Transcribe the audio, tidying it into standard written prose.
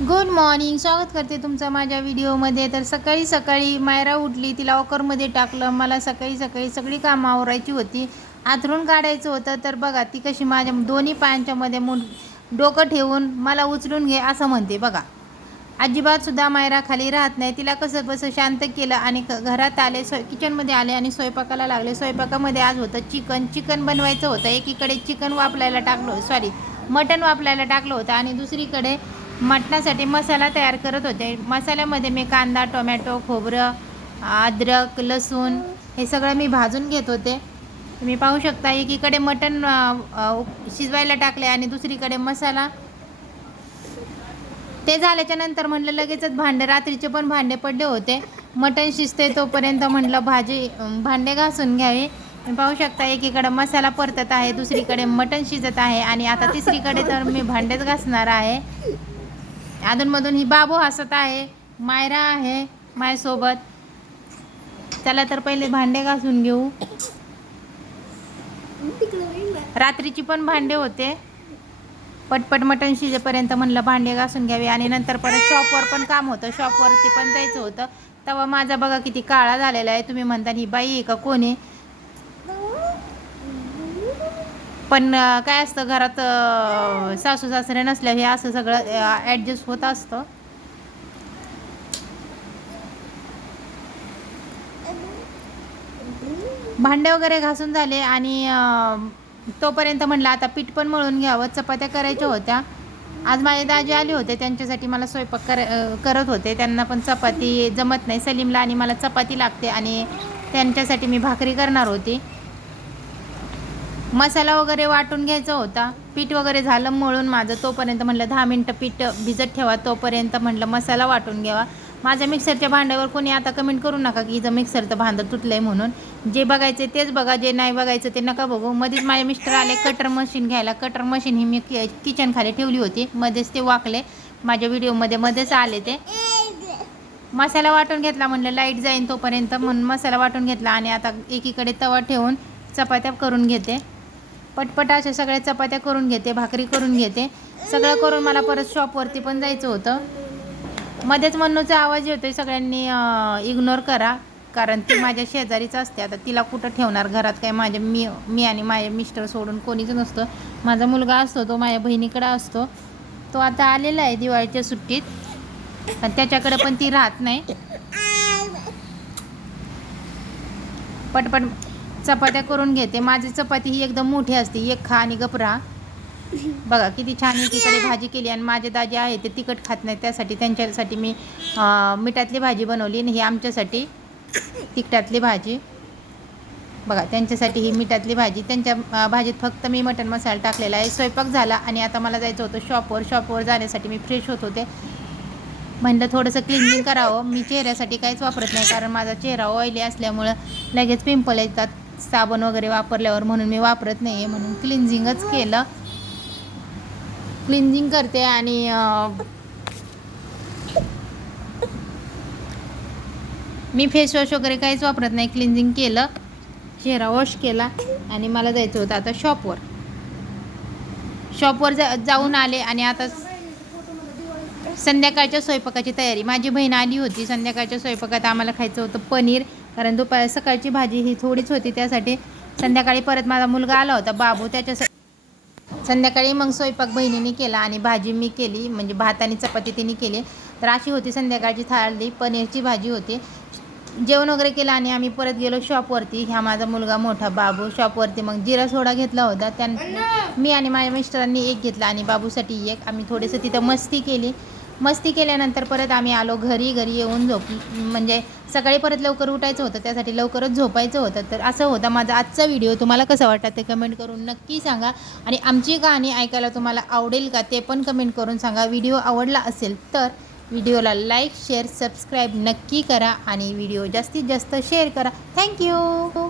Good morning. स्वागत करते तुमचं माझ्या व्हिडिओमध्ये. तर सकाळी सकाळी मायरा उठली, तिला वॉकरमध्ये टाकलं. मला सकाळी सकाळी सगळी कामं आवरायची होती, आथरून काढायचं होतं. तर बघा ती कशी माझ्या दोन्ही पायांच्या मध्ये डोकं ठेवून मला उचलून घे असं म्हणते. बघा अजिबातसुद्धा मायरा खाली राहत नाही. तिला कसं बसं शांत केलं आणि घरात आले, किचनमध्ये आले आणि स्वयंपाकाला लागले. स्वयंपाकामध्ये आज होतं चिकन बनवायचं होतं. एकीकडे चिकन वापलायला टाकलं, मटण वापलायला टाकलं होतं आणि दुसरीकडे मटणासाठी मसाला तयार करत होते. मसाल्यामध्ये मी कांदा, टोमॅटो, खोबरं, अद्रक, लसूण हे सगळं मी भाजून घेत होते. तुम्ही पाहू शकता एकीकडे मटण शिजवायला टाकले आणि दुसरीकडे मसाला. ते झाल्याच्या नंतर म्हटलं लगेचच रात्रीचे पण भांडे पडले होते. मटण शिजते तोपर्यंत म्हटलं भांडे घासून घ्यावे. पाहू शकता एकीकडे मसाला परतत आहे, दुसरीकडे मटण शिजत आहे आणि आता तिसरीकडे तर मी भांडेच घासणार आहे. अधूनमधून ही बाबू हसत आहे, मायरा आहे माझ्यासोबत. चला तर पहिले भांडे घासून घेऊ. रात्रीची पण भांडे होते. पटपट मटण शिजेपर्यंत म्हणलं भांडे घासून घ्यावे आणि नंतर परत शॉपवर पण काम होतं, शॉपवरती पण जायचं होतं. तेव्हा माझा बघा किती काळा झालेला आहे. तुम्ही म्हणता ही बाई आहे का कोणी, पण काय असतं घरात सासू सासरे नसल्या हे असं सगळं ॲडजस्ट होत असतं. भांडे वगैरे घासून झाले आणि तोपर्यंत म्हणलं आता पीठ पण मळून घ्यावं. चपात्या करायच्या होत्या. आज माझे दाजी आले होते, त्यांच्यासाठी मला स्वयंपाक करत होते. त्यांना पण चपाती जमत नाही, सलीमला आणि मला चपाती लागते आणि त्यांच्यासाठी मी भाकरी करणार होती. मसाला वगैरे वाटून घ्यायचा होता. पीठ वगैरे झालं मळून माझं. तोपर्यंत म्हटलं 10 मिनटं पीठ भिजत ठेवा, तोपर्यंत म्हटलं मसाला वाटून घ्यावा. माझ्या मिक्सरच्या भांड्यावर कोणी आता कमेंट करू नका की हिचं मिक्सरचं भांडं तुटलं आहे म्हणून. जे बघायचे तेच बघा, जे नाही बघायचं ते नका बघू. मध्येच माझे मिस्टर आले कटर मशीन घ्यायला. कटर मशीन ही मी किचन खाली ठेवली होती, मध्येच ते वाकले. माझ्या व्हिडिओमध्ये मध्येच आले ते. मसाला वाटून घेतला, म्हणलं लाईट जाईन तोपर्यंत म्हणून मसाला वाटून घेतला आणि आता एकीकडे तवा ठेवून चपात्या करून घेते. पटपट अशा सगळ्या चपात्या करून घेते, भाकरी करून घेते. सगळं करून मला परत शॉपवरती पण जायचं होतं. मध्येच मन्नूचा आवाज येतोय, सगळ्यांनी इग्नोर करा, कारण ती माझ्या शेजारीच असते. आता तिला कुठं ठेवणार घरात, काय मी आणि माझे मिस्टर सोडून कोणीच नसतं. माझा मुलगा असतो, तो माझ्या बहिणीकडे असतो. तो आता आलेला आहे दिवाळीच्या सुट्टीत आणि त्याच्याकडे पण ती राहत नाही. पटपट चपात्या करून घेते. माझी चपाती ही एकदम मोठी असते, एक खा आणि गप राहा. बघा किती छान एकीकडे भाजी केली आणि माझे दाजी आहे ते तिखट खात नाही, त्यासाठी त्यांच्यासाठी मी मिठातली भाजी बनवली आणि ही आमच्यासाठी तिखटातली भाजी. बघा त्यांच्यासाठी ही मिठातली भाजी. त्यांच्या भाजीत फक्त मी मटण मसाला टाकलेला आहे. स्वयंपाक झाला आणि आता मला जायचं होतं शॉपवर जाण्यासाठी मी फ्रेश होत होते. म्हणलं थोडंसं क्लिनिंग करावं. मी चेहऱ्यासाठी काहीच वापरत नाही, कारण माझा चेहरा ऑइली असल्यामुळं लगेच पिंपल येतात साबण वगैरे वापरल्यावर, म्हणून मी वापरत नाही आहे. म्हणून क्लिन्झिंगच केलं. क्लिन्झिंग करते आणि मी फेसवॉश वगैरे काहीच वापरत नाही. क्लिन्झिंग केलं, चेहरा वॉश केला आणि मला जायचं होतं आता शॉपवर जाऊन आले आणि आता संध्याकाळच्या स्वयंपाकाची तयारी. माझी बहीण आली होती. संध्याकाळच्या स्वयंपाकात आम्हाला खायचं होतं पनीर, कारण सकाळची भाजी ही थोडीच होती, त्यासाठी संध्याकाळी परत माझा मुलगा आला होता बाबू, त्याच्यासाठी संध्याकाळी मग स्वयंपाक बहिणीने केला आणि भाजी मी केली, म्हणजे भात आणि चपाती तिने केली. तर अशी होती संध्याकाळची थाळी. पनीरची भाजी होती. जेवण वगैरे केलं आणि आम्ही परत गेलो शॉपवरती. ह्या माझा मुलगा मोठा बाबू. शॉपवरती मग जिरा सोडा घेतला होता, मी आणि माझ्या मिस्टरांनी एक घेतला आणि बाबूसाठी एक. आम्ही थोडंसं तिथं मस्ती केल्यानंतर परत आम्ही आलो घरी येऊन म्हणजे सकाळी परत लवकर उठायचं होतं, त्यासाठी लवकरच झोपायचं होतं. तर असं होता माझा आजचा व्हिडिओ. तुम्हाला कसं वाटतं ते कमेंट करून नक्की सांगा आणि आमची गाणी ऐकायला तुम्हाला आवडेल का ते पण कमेंट करून सांगा. व्हिडिओ आवडला असेल तर व्हिडिओला लाईक, शेअर, सबस्क्राईब नक्की करा आणि व्हिडिओ जास्तीत जास्त शेअर करा. थँक्यू.